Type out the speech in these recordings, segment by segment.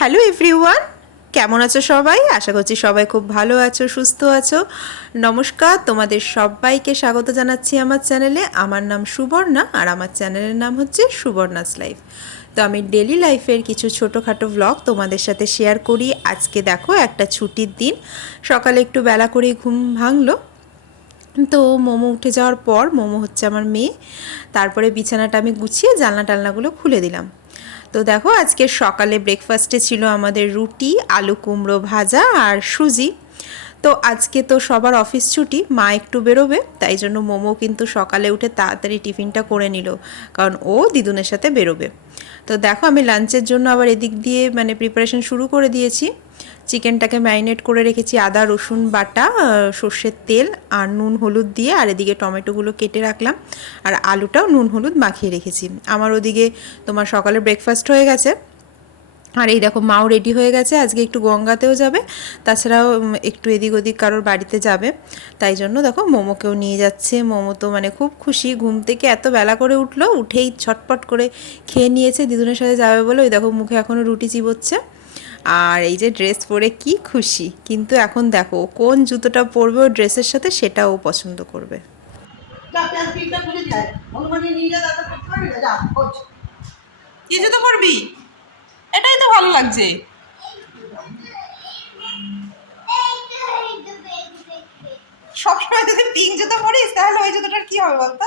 Hello everyone, কেমন আছো সবাই? আশা করছি সবাই খুব ভালো আছো, সুস্থ আছো। নমস্কার, তোমাদের সবাইকে স্বাগত জানাচ্ছি আমার চ্যানেলে। আমার নাম সুবর্ণা আর আমার চ্যানেলের নাম হচ্ছে সুবর্ণাস লাইফ। তো আমি ডেলি লাইফের কিছু ছোটোখাটো ব্লগ তোমাদের সাথে শেয়ার করি। আজকে দেখো একটা ছুটির দিন। সকালে একটু বেলা করেই ঘুম ভাঙলো। তো মোমো উঠে যাওয়ার পর, মোমো হচ্ছে আমার মেয়ে। তারপরে বিছানাটা আমি গুছিয়ে জানলা টালনাগুলো খুলে দিলাম। তো দেখো, আজকে সকালে ব্রেকফাস্টে ছিল আমাদের রুটি, আলু কুমড়ো ভাজা আর সুজি। তো আজকে তো সবার অফিস ছুটি, মা একটু বেরোবে, তাই জন্য মোমো কিন্তু সকালে উঠে তাড়াতাড়ি টিফিনটা করে নিল, কারণ ও দিদুনের সাথে বেরোবে। তো দেখো, আমি লাঞ্চের জন্য আবার এদিক দিয়ে মানে প্রিপারেশন শুরু করে দিয়েছি। চিকেনটাকে ম্যারিনেট করে রেখেছি আদা, রসুন বাটা সর্ষের তেল আর নুন হলুদ দিয়ে। আর এদিকে টমেটোগুলো কেটে রাখলাম। আর আলুটাও নুন হলুদ মাখিয়ে রেখেছি। আমার ওদিকে তোমার সকালে ব্রেকফাস্ট হয়ে গেছে। আর এই দেখো, মাও রেডি হয়ে গেছে। আজকে একটু গঙ্গাতেও যাবে। তাছাড়াও একটু এদিক ওদিক কারোর বাড়িতে যাবে। তাই জন্য দেখো, মোমোকেও নিয়ে যাচ্ছে। মোমো তো মানে খুব খুশি। ঘুম থেকে এত বেলা করে উঠল, উঠেই ছটপট করে খেয়ে নিয়েছে। দিদুনের সাথে যাবে বলে ওই দেখো, মুখে এখনও রুটি চিবোচ্ছে। আর এই যে ড্রেস পরে কি খুশি। কিন্তু এখন দেখো কোন জুতোটা পরবে ও ড্রেসের সাথে সেটাও ও পছন্দ করবে। কি জুতো পরবি? এটাই তো ভালো লাগছে। সবসময় যদি পিঙ্ক জুতো পরিস তাহলে ওই জুতোটার কি হবে বলতো?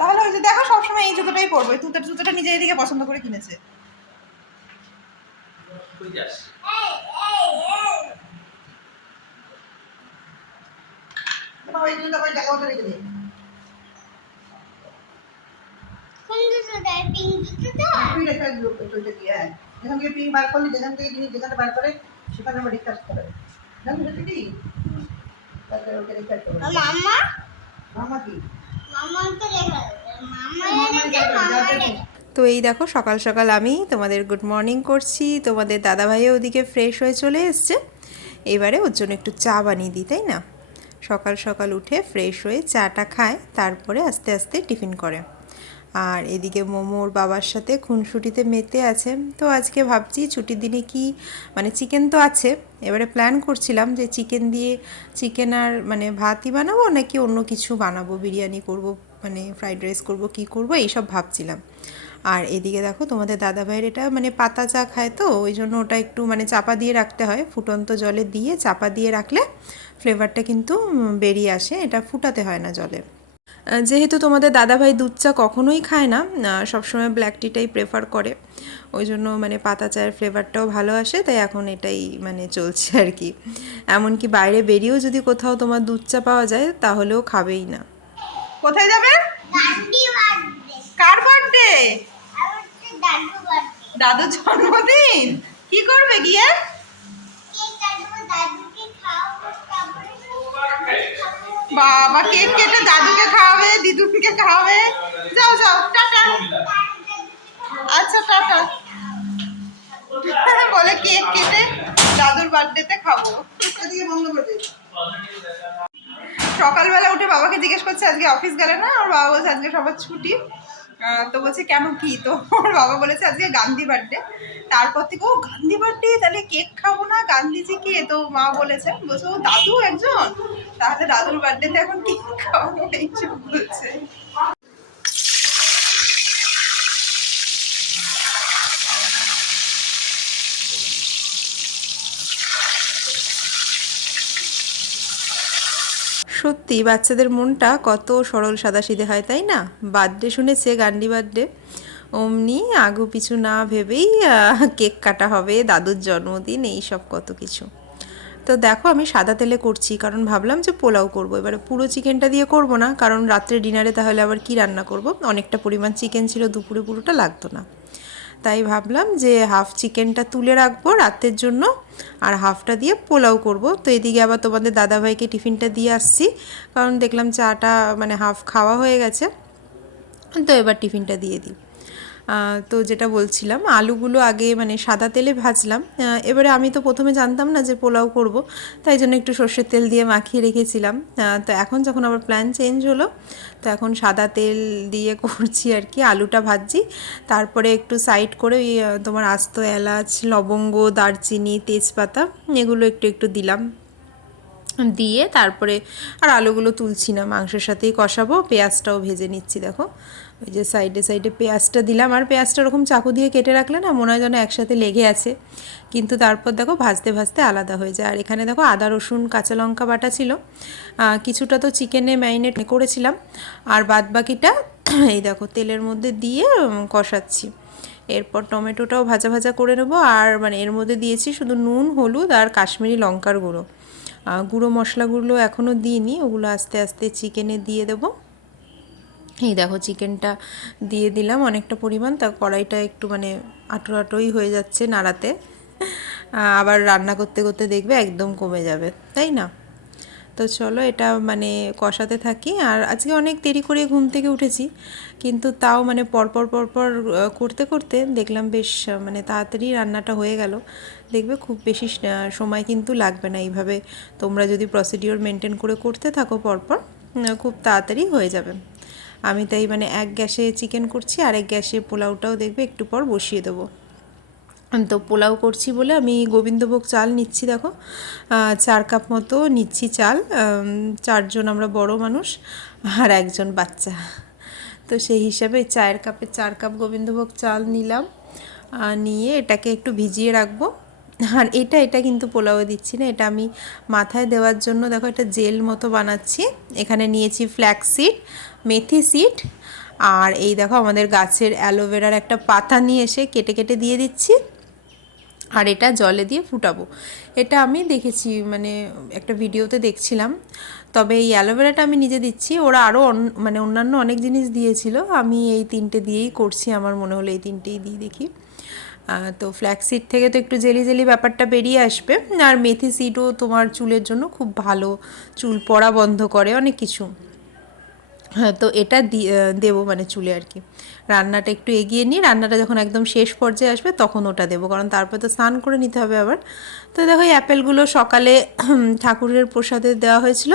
তাহলে ওই যে দেখো সবসময় এই জুতোটাই পরবে। তুই তোর জুতোটা নিজে এদিকে পছন্দ করে কিনেছে তোমার ওই জন্য ওই জায়গা মতো রেখে দে তুই রেখে দিও ওইটা দিয়ে হ্যাঁ। যেখান থেকে বার করলি যেখান থেকে জিনিস যেখানে বার করে সেখানে আমরা রিচার্জ করে। জানি সেটা কি? তারপরে ওটা রিচার্জ করে। মামা কি? তো এই দেখো, সকাল সকাল আমি তোমাদের গুড মর্নিং করছি। তোমাদের দাদাভাইও ওদিকে ফ্রেশ হয়ে চলে এসছে। এবারে ওর জন্য একটু চা বানিয়ে দিই, তাই না? সকাল সকাল উঠে ফ্রেশ হয়ে চাটা খায়, তারপরে আস্তে আস্তে টিফিন করে। আর এদিকে মোমোর বাবার সাথে খুনসুটিতে মেতে আছে। তো আজকে ভাবছি ছুটির দিনে কি মানে চিকেন তো আছে। এবারে প্ল্যান করছিলাম যে চিকেন দিয়ে চিকেন আর মানে ভাতই বানাবো নাকি অন্য কিছু বানাবো? বিরিয়ানি করব মানে ফ্রাইড রাইস করব, কি করব? এইসব ভাবছিলাম। আর এদিকে দেখো তোমাদের দাদাভাইয়ের এটা মানে পাতা চা খায় তো, ওই জন্য ওটা একটু মানে চাপা দিয়ে রাখতে হয়। ফুটন্ত জলে দিয়ে চাপা দিয়ে রাখলে ফ্লেভারটা কিন্তু বেরিয়ে আসে, এটা ফুটাতে হয় না জলে। যেহেতু তোমাদের দাদাভাই দুধ চা কখনোই খায় না সবসময় ব্ল্যাক টিটাই প্রেফার করে। ওই জন্য মানে পাতা চায়ের ফ্লেভারটাও ভালো আসে, তাই এখন এটাই মানে চলছে আর কি। এমনকি বাইরে বেরিয়েও যদি কোথাও তোমার দুধ চা পাওয়া যায়, তাহলেও খাবেই না। কোথায় যাবে? কার বার্থডে দাদুর জন্মদিন? কি করবে গিয়ে? বাবা কেক কেটে দাদুকে খাওয়াবে দিদুনকে খাওয়াবে। যাও যাও টাটা। আচ্ছা টাটা। বলে কেক কেটে দাদুর বার্থডেতে খাব। সকালবেলা উঠে বাবাকে জিজ্ঞেস করছে আজকে অফিস গেলে না? ওর বাবা বলছে আজকে সবার ছুটি। তো বলছে, কেন কি? তো ওর বাবা বলেছে, আজকে গান্ধী বার্থডে তারপর থেকে, ও, গান্ধী বার্থডে তাহলে কেক খাব না? গান্ধীজি কে? তো মা বলেছে, বলছে, ও, দাদু একজন? তাহলে দাদুর বার্থডেতে এখন কেক খাব এইসব বলছে। সত্যি, বাচ্চাদের মনটা কত সরল সাদাসিধে হয়, তাই না? বার্থডে শুনেছে, গান্ডি বার্থডে। অমনি আগু পিছু না ভেবেই কেক কাটা হবে, দাদুর জন্মদিন, এই সব কত কিছু। তো দেখো, আমি সাদা তেলে করছি, কারণ ভাবলাম যে পোলাও করব। এবারে পুরো চিকেনটা দিয়ে করব না, কারণ রাত্রে ডিনারে তাহলে আবার কি রান্না করব? অনেকটা পরিমাণ চিকেন ছিল, দুপুরে পুরোটা লাগতো না। তাই ভাবলাম যে হাফ চিকেনটা তুলে রাখব রাতের জন্য, আর হাফটা দিয়ে পোলাও করব। তো এদিকে আবার তোমাদের দাদাভাইকে টিফিনটা দিয়ে আসছি, কারণ দেখলাম চাটা মানে হাফ খাওয়া হয়ে গেছে। তো এবার টিফিনটা দিয়ে দিই। তো যেটা বলছিলাম, আলুগুলো আগে মানে সাদা তেলে ভাজলাম। এবারে আমি তো প্রথমে জানতাম না যে পোলাও করব, তাই জন্য একটু সর্ষের তেল দিয়ে মাখিয়ে রেখেছিলাম। তো এখন যখন আবার প্ল্যান চেঞ্জ হলো, তো এখন সাদা তেল দিয়ে করছি আর কি, আলুটা ভাজছি। তারপরে একটু সাইড করে ওই তোমার আস্ত এলাচ, লবঙ্গ, দারচিনি, তেজপাতা, এগুলো একটু একটু দিলাম। দিয়ে তারপরে আর আলুগুলো তুলছি না, মাংসের সাথেই কষাবো, পেঁয়াজটাও ভেজে নিচ্ছি, দেখো। ওই যে সাইডে সাইডে পেঁয়াজটা দিলাম। আর পেঁয়াজটা ওরকম চাকু দিয়ে কেটে রাখলে না মনে হয় যেন একসাথে লেগে আছে। কিন্তু তারপর দেখো ভাজতে ভাজতে আলাদা হয়ে যায়। আর এখানে দেখো আদা, রসুন, কাঁচা লঙ্কা বাটা ছিল। কিছুটা তো চিকেনে ম্যারিনেট করেছিলাম। আর বাদ বাকিটা এই দেখো তেলের মধ্যে দিয়ে কষাচ্ছি। এরপর টমেটোটাও ভাজা ভাজা করে নেব। আর মানে এর মধ্যে দিয়েছি শুধু নুন, হলুদ আর কাশ্মীরি লঙ্কার গুঁড়ো। গুঁড়ো মশলাগুলো এখনও দিইনি। ওগুলো আস্তে আস্তে চিকেনে দিয়ে দেবো। এই দেখো চিকেনটা দিয়ে দিলাম অনেকটা পরিমাণ। তা কড়াইটা একটু মানে আটো আটোই হয়ে যাচ্ছে নাড়াতে। আবার রান্না করতে করতে দেখবে একদম কমে যাবে, তাই না? তো চলো এটা মানে কষাতে থাকি। আর আজকে অনেক দেরি করে ঘুম থেকে উঠেছি, কিন্তু তাও মানে পরপর পরপর করতে করতে দেখলাম বেশ মানে তাড়াতাড়ি রান্নাটা হয়ে গেল। দেখবে খুব বেশি সময় কিন্তু লাগবে না এইভাবে। তোমরা যদি প্রসিডিওর মেনটেন করে করতে থাকো পরপর খুব তাড়াতাড়ি হয়ে যাবে। আমি তাই মানে এক গ্যাসে চিকেন করছি, আর এক গ্যাসে পোলাওটাও দেখবে, একটু পর বসিয়ে দেবো। তো পোলাও করছি বলে আমি গোবিন্দভোগ চাল নিচ্ছি দেখো। চার কাপ মতো নিচ্ছি চাল চারজন আমরা বড় মানুষ আর একজন বাচ্চা। তো সেই হিসাবে চায়ের কাপে চার কাপ গোবিন্দভোগ চাল নিলাম নিয়ে এটাকে একটু ভিজিয়ে রাখব। আর এটা এটা কিন্তু পোলাও দিচ্ছি না, এটা আমি মাথায় দেওয়ার জন্য দেখো একটা জেল মতো বানাচ্ছি। এখানে নিয়েছি ফ্ল্যাক্স সিড মেথি সিড আর এই দেখো আমাদের গাছের অ্যালোভেরার একটা পাতা নিয়ে এসে কেটে কেটে দিয়ে দিচ্ছি। আর এটা জলে দিয়ে ফুটাবো। এটা আমি দেখেছি মানে একটা ভিডিওতে দেখছিলাম। তবে এই অ্যালোভেরাটা আমি নিজে দিচ্ছি। ওরা আরও মানে অন্যান্য অনেক জিনিস দিয়েছিল। আমি এই তিনটে দিয়েই করছি। আমার মনে হলো এই তিনটেই দিয়ে দেখি। তো ফ্ল্যাক্স সিড থেকে তো একটু জেলি জেলি ব্যাপারটা বেরিয়ে আসবে। আর মেথি সিডও তোমার চুলের জন্য খুব ভালো। চুল পড়া বন্ধ করে, অনেক কিছু। তো এটা দেবো মানে চুলে আর কি। রান্নাটা একটু এগিয়ে নিয়ে, রান্নাটা যখন একদম শেষ পর্যায়ে আসবে তখন ওটা দেবো, কারণ তারপর তো স্নান করে নিতে হবে আবার। তো দেখো, এই অ্যাপেলগুলো সকালে ঠাকুরের প্রসাদে দেওয়া হয়েছিল।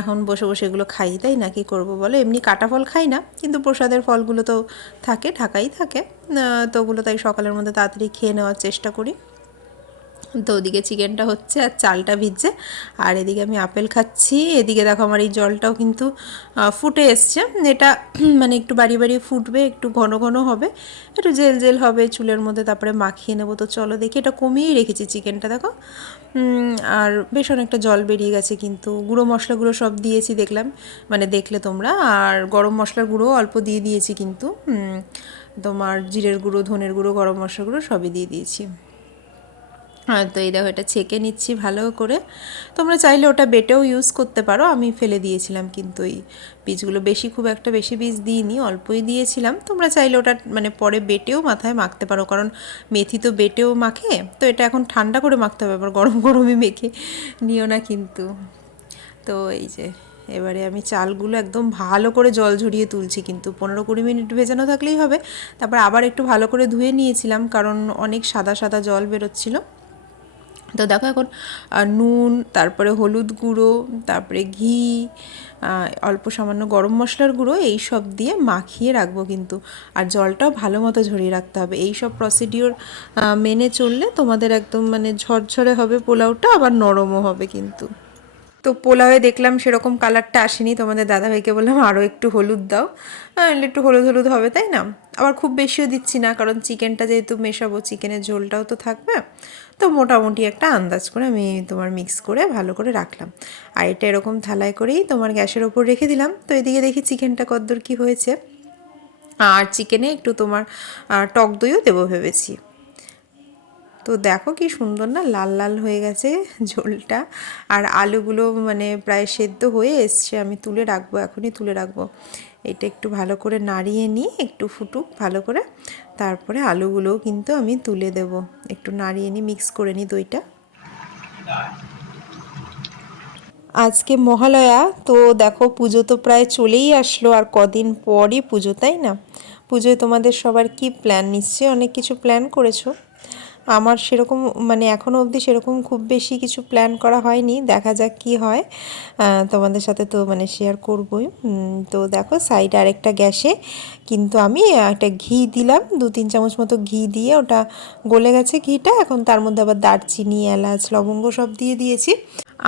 এখন বসে বসে এগুলো খাই, তাই না? কি করব বলো? এমনি কাটা ফল খাই না, কিন্তু প্রসাদের ফলগুলো তো থাকে, ঢাকাই থাকে। তো ওগুলো তাই সকালের মধ্যে তাড়াতাড়ি খেয়ে নেওয়ার চেষ্টা করি। তো ওদিকে চিকেনটা হচ্ছে আর চালটা ভিজছে, আর এদিকে আমি আপেল খাচ্ছি। এদিকে দেখো আমার এই জলটাও কিন্তু ফুটে এসছে। এটা মানে একটু বাড়ি বাড়ি ফুটবে, একটু ঘন ঘন হবে, একটু জেল জেল হবে চুলের মধ্যে, তারপরে মাখিয়ে নেব। তো চলো দেখি, এটা কমিয়েই রেখেছি চিকেনটা, দেখো। আর বেশ অনেকটা জল বেরিয়ে গেছে কিন্তু, গুঁড়ো মশলাগুলো সব দিয়েছি দেখলাম মানে দেখলে তোমরা। আর গরম মশলার গুঁড়ো অল্প দিয়ে দিয়েছি কিন্তু তোমার জিরের গুঁড়ো, ধনের গুঁড়ো, গরম মশলার গুঁড়ো সবই দিয়ে দিয়েছি। তো এই দেখো, এটা ছেঁকে নিচ্ছি ভালো করে। তোমরা চাইলে ওটা বেটেও ইউজ করতে পারো। আমি ফেলে দিয়েছিলাম কিন্তু এই বীজগুলো বেশি, খুব একটা বেশি বীজ দিইনি, অল্পই দিয়েছিলাম। তোমরা চাইলে ওটা মানে পরে বেটেও মাথায় মাখতে পারো, কারণ মেথি তো বেটেও মাখে। তো এটা এখন ঠান্ডা করে মাখতে হবে, আবার গরম গরমই মেখে নিও না কিন্তু। তো এই যে, এবারে আমি চালগুলো একদম ভালো করে জল ঝরিয়ে তুলছি কিন্তু। পনেরো কুড়ি মিনিট ভেজানো থাকলেই হবে। তারপর আবার একটু ভালো করে ধুয়ে নিয়েছিলাম, কারণ অনেক সাদা সাদা জল বেরোচ্ছিলো। তো দেখো এখন নুন তারপরে হলুদ গুঁড়ো তারপরে ঘি অল্প সামান্য গরম মশলার গুঁড়ো এই সব দিয়ে মাখিয়ে রাখব কিন্তু। আর জলটাও ভালো মতো ঝরিয়ে রাখতে হবে। এই সব প্রসিডিওর মেনে চললে তোমাদের একদম মানে ঝরঝরে হবে পোলাওটা আবার নরমও হবে কিন্তু। তো পোলাওয়ে দেখলাম সেরকম কালারটা আসেনি। তোমাদের দাদাভাইকে বললাম আরও একটু হলুদ দাও। আহ, একটু হলুদ হলুদ হবে তাই না? আবার খুব বেশিও দিচ্ছি না কারণ চিকেনটা যেহেতু মেশাবো চিকেনের ঝোলটাও তো থাকবে। তো মোটামুটি একটা আন্দাজ করে আমি তোমার মিক্স করে ভালো করে রাখলাম। আর এটা এরকম থালায় করেই তোমার গ্যাসের ওপর রেখে দিলাম। তো এদিকে দেখি চিকেনটা কদ্দূর কী হয়েছে। আর চিকেনে একটু তোমার টক দইও দেবো ভেবেছি। তো দেখো কি সুন্দর না লাল লাল হয়ে গেছে ঝোলটা। আর আলুগুলো মানে প্রায় সেদ্ধ হয়ে এসছে, আমি তুলে রাখব, এখনই তুলে রাখব। এটা একটু ভালো করে নাড়িয়ে নিই একটু ফুটুক, ভালো করে। তারপরে আলুগুলোও কিন্তু আমি তুলে দেব। একটু নাড়িয়ে নিই মিক্স করে নিই দইটা। আজকে মহালয়া, তো দেখো পুজো তো প্রায় চলেই আসলো, আর কদিন পরই পুজো, তাই না? পুজোয় তোমাদের সবার কি প্ল্যান নিশ্চয়ই অনেক কিছু প্ল্যান করেছ। আমার সেরকম মানে এখনও অবধি সেরকম খুব বেশি কিছু প্ল্যান করা হয়নি। দেখা যাক কি হয়। তোমাদের সাথে তো মানে শেয়ার করবই। তো দেখো সাইডে আরেকটা গ্যাসে কিন্তু আমি একটা ঘি দিলাম। দু তিন চামচ মতো ঘি দিয়ে ওটা গলে গেছে ঘিটা। এখন তার মধ্যে আবার দারচিনি, এলাচ, লবঙ্গ সব দিয়ে দিয়েছি।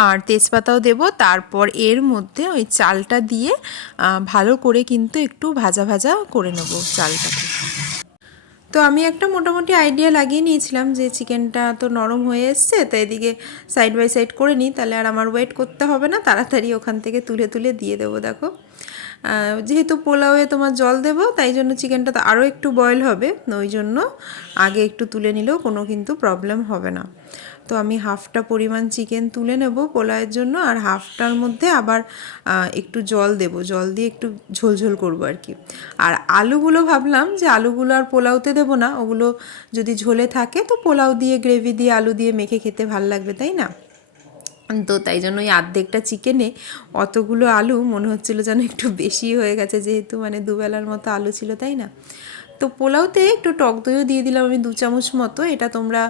আর তেজপাতাও দেব। তারপর এর মধ্যে ওই চালটা দিয়ে ভালো করে কিন্তু একটু ভাজা ভাজা করে নেব চালটাকে। তো আমি একটা মোটামুটি আইডিয়া লাগিয়ে নিয়েছিলাম যে চিকেনটা তো নরম হয়ে এসছে, তো এদিকে সাইড বাই সাইড করে নিই, তাহলে আর আমার ওয়েট করতে হবে না, তাড়াতাড়ি ওখান থেকে তুলে তুলে দিয়ে দেবো, দেখো। যেহেতু পোলাওয়ে তোমার জল দেবো, তাই জন্য চিকেনটা তো আরও একটু বয়েল হবে। ওই জন্য আগে একটু তুলে নিলেও কোনো কিন্তু প্রবলেম হবে না। তো আমি হাফটা পরিমাণ চিকেন তুলে নেব পোলাওয়ের জন্য, আর হাফটার মধ্যে আবার একটু জল দেব। জল দিয়ে একটু ঝোলঝোল করব আর কি। আর আলুগুলো ভাবলাম যে আলুগুলো আর পোলাওতে দেবো না, ওগুলো যদি ঝোলে থাকে তো পোলাও দিয়ে গ্রেভি দিয়ে, আলু দিয়ে মেখে খেতে ভালো লাগবে, তাই না? তো তাই জন্য ওই আর্ধেকটা চিকেনে অতগুলো আলু, মনে হচ্ছিল যেন একটু বেশি হয়ে গেছে যেহেতু মানে দুবেলার মতো আলু ছিল, তাই না? তো পোলাওতে একটু টক দইও দিয়ে দিলাম আমি দু চামচ মতো, এটা তোমরা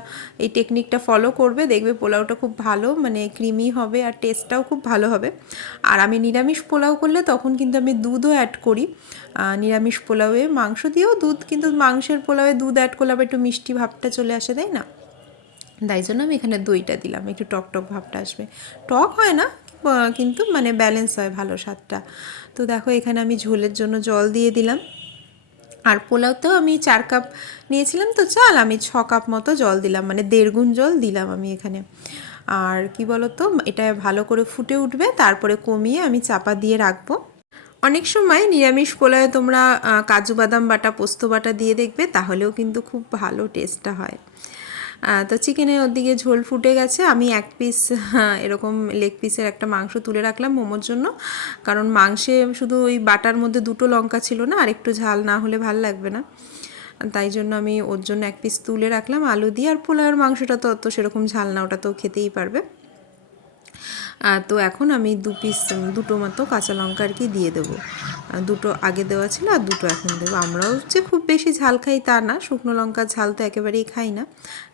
এই টেকনিকটা ফলো করবে, দেখবে পোলাওটা খুব ভালো মানে ক্রিমি হবে আর টেস্টটাও খুব ভালো হবে। আর আমি নিরামিষ পোলাও করলে তখন কিন্তু আমি দুধও অ্যাড করি। নিরামিষ পোলাওয়ে মাংস দিয়েও দুধ, কিন্তু মাংসের পোলাওয়ে দুধ অ্যাড করলে আবার একটু মিষ্টি ভাবটা চলে আসে, তাই না? তাই জন্য আমি এখানে দইটা দিলাম। একটু টক টক ভাবটা আসবে। টক হয় না কিন্তু মানে ব্যালেন্স হয় ভালো স্বাদটা। তো দেখো, এখানে আমি ঝোলের জন্য জল দিয়ে দিলাম। আর পোলাওতেও আমি চার কাপ নিয়েছিলাম, তো চাল আমি ছ কাপ মতো জল দিলাম। মানে দেড় গুণ জল দিলাম আমি এখানে। আর কি বলতো, এটা ভালো করে ফুটে উঠবে, তারপরে কমিয়ে আমি চাপা দিয়ে রাখব। অনেক সময় নিরামিষ পোলাওয়ে তোমরা কাজু বাদাম বাটা, পোস্ত বাটা দিয়ে দেখবে, তাহলেও কিন্তু খুব ভালো টেস্টটা হয়। তো চিকেনের ওর দিকে ঝোল ফুটে গেছে। আমি এক পিস এরকম লেগ পিসের একটা মাংস তুলে রাখলাম মোমোর জন্য। কারণ মাংসে শুধু ওই বাটার মধ্যে দুটো লঙ্কা ছিল না আর একটু ঝাল না হলে ভালো লাগবে না। তাই জন্য আমি ওর জন্য এক পিস তুলে রাখলাম আলু দিয়ে। আর পোলাওয়ের মাংসটা তো অত সেরকম ঝাল না, ওটা তো খেতেই পারবে। তো এখন আমি দু পিস দুটো মতো কাঁচা লঙ্কা আর কি দিয়ে দেবো। দুটো আগে দেওয়া ছিল আর দুটো এখন দেবো। আমরাও যে খুব বেশি ঝাল খাই তা না, শুকনো লঙ্কার ঝাল তো একেবারেই খাই না।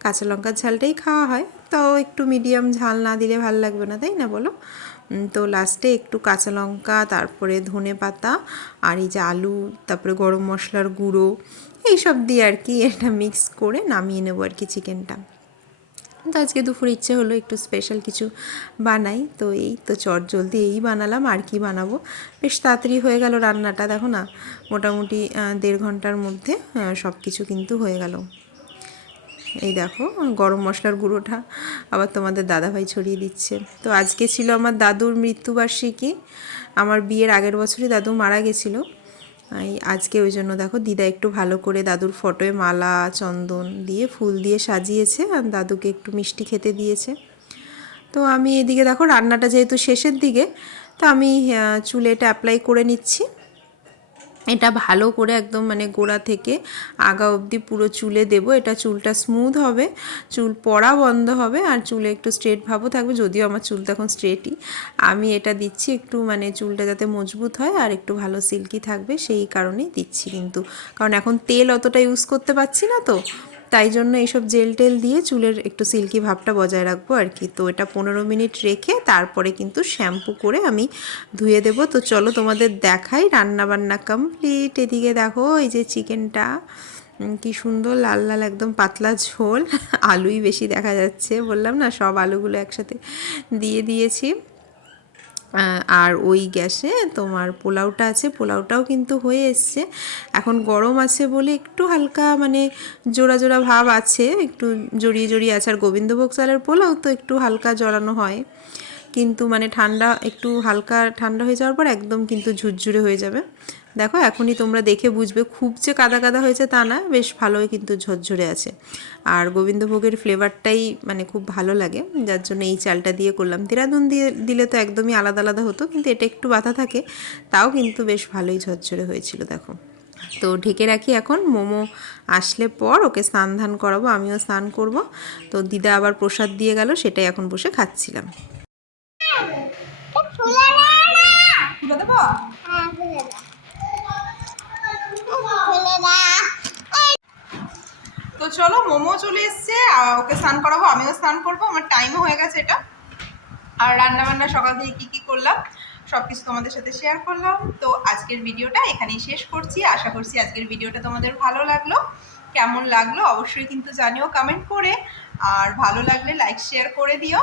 কাঁচা লঙ্কার ঝালটাই খাওয়া হয়, তাও একটু মিডিয়াম ঝাল না দিলে ভালো লাগবে না, তাই না বলো? তো লাস্টে একটু কাঁচা লঙ্কা, তারপরে ধনে পাতা, আর এই যে আলু, তারপরে গরম মশলার গুঁড়ো, এইসব দিয়ে আর কি এটা মিক্স করে নামিয়ে নেব আর কি চিকেনটা তো আজকে দুপুর ইচ্ছে হলো একটু স্পেশাল কিছু বানাই। তো এই তো চট জলদি এই বানালাম, আর কি বানাবো? বেশ তাড়াতাড়ি হয়ে গেল রান্নাটা, দেখো না? মোটামুটি দেড় ঘণ্টার মধ্যে সব কিছু কিন্তু হয়ে গেল। এই দেখো, গরম মশলার গুঁড়োটা আবার তোমাদের দাদাভাই ছড়িয়ে দিচ্ছে। তো আজকে ছিল আমার দাদুর মৃত্যুবার্ষিকী। আমার বিয়ের আগের বছরই দাদু মারা গেছিল। আজকে ওই জন্য দেখো দিদা একটু ভালো করে দাদুর ফটোয় মালা, চন্দন দিয়ে ফুল দিয়ে সাজিয়েছে আর দাদুকে একটু মিষ্টি খেতে দিয়েছে। তো আমি এদিকে দেখো রান্নাটা যেহেতু শেষের দিকে, তো আমি চুলে এটা অ্যাপ্লাই করে নিচ্ছি। এটা ভালো করে একদম মানে গোড়া থেকে আগা অবধি পুরো চুলে দেব। এটা চুলটা স্মুথ হবে, চুল পড়া বন্ধ হবে আর চুলে একটু স্ট্রেট ভাবও থাকবে, যদিও আমার চুল তো এখন স্ট্রেটই আমি এটা দিচ্ছি একটু মানে চুলটা যাতে মজবুত হয় আর একটু ভালো সিল্কি থাকবে, সেই কারণেই দিচ্ছি কিন্তু। কারণ এখন তেল অতটা ইউজ করতে পারছি না তো তাই জন্য এইসব জেল টেল দিয়ে চুলের একটু সিল্কি ভাবটা বজায় রাখব আর কি। তো এটা পনেরো মিনিট রেখে তারপরে কিন্তু শ্যাম্পু করে আমি ধুয়ে দেবো। তো চলো তোমাদের দেখাই রান্না বান্না কমপ্লিট এদিকে দেখো এই যে চিকেনটা কি সুন্দর লাল লাল একদম পাতলা ঝোল। আলুই বেশি দেখা যাচ্ছে, বললাম না সব আলুগুলো একসাথে দিয়ে দিয়েছি। আর ওই গ্যাসে তোমার পোলাওটা আছে, পোলাওটাও কিন্তু হয়ে এসছে। এখন গরম আছে বলে একটু হালকা মানে জোড়া জোড়া ভাব আছে, একটু জড়িয়ে জড়িয়ে আছে। আর গোবিন্দভোগ চালের পোলাও তো একটু হালকা জড়ানো হয়। কিন্তু মানে ঠান্ডা, একটু হালকা ঠান্ডা হয়ে যাওয়ার পর একদম কিন্তু ঝুরঝুরে হয়ে যাবে। দেখো, এখনই তোমরা দেখে বুঝবে খুব যে কাদা কাদা হয়েছে তা না, বেশ ভালোই কিন্তু ঝরঝরে আছে। আর গোবিন্দভোগের ফ্লেভারটাই মানে খুব ভালো লাগে, যার জন্য এই চালটা দিয়ে করলাম। দেরাদুন দিয়ে দিলে তো একদমই আলাদা আলাদা হতো, কিন্তু এটা একটু বাধা থাকে, তাও কিন্তু বেশ ভালোই ঝরঝরে হয়েছিল, দেখো। তো ঢেকে রাখি এখন, মোমো আসলে পর ওকে স্নান ধান করাবো, আমিও স্নান করব। তো দিদা আবার প্রসাদ দিয়ে গেল, সেটাই এখন বসে খাচ্ছিলাম তুলে দেবো খুলে দাও চলো, মোমো চলে এসছে ওকে স্নান করাবো, আমিও স্নান করব, আমার টাইমও হয়ে গেছে এটা। আর রান্না বান্না সকাল থেকে কী কী করলাম সব কিছু তোমাদের সাথে শেয়ার করলাম। তো আজকের ভিডিওটা এখানেই শেষ করছি, আশা করছি আজকের ভিডিওটা তোমাদের ভালো লাগল। কেমন লাগল অবশ্যই কিন্তু জানিও কমেন্ট করে, আর ভালো লাগলে লাইক শেয়ার করে দিও।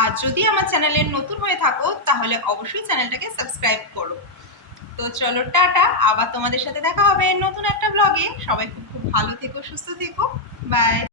আর যদি আমার চ্যানেলে নতুন হয়ে থাকো, তাহলে অবশ্যই চ্যানেলটাকে সাবস্ক্রাইব করো। তো চলো, টাটা। আবার তোমাদের সাথে দেখা হবে নতুন একটা ব্লগে সবাই খুব খুব ভালো থেকো, সুস্থ থেকো। বাই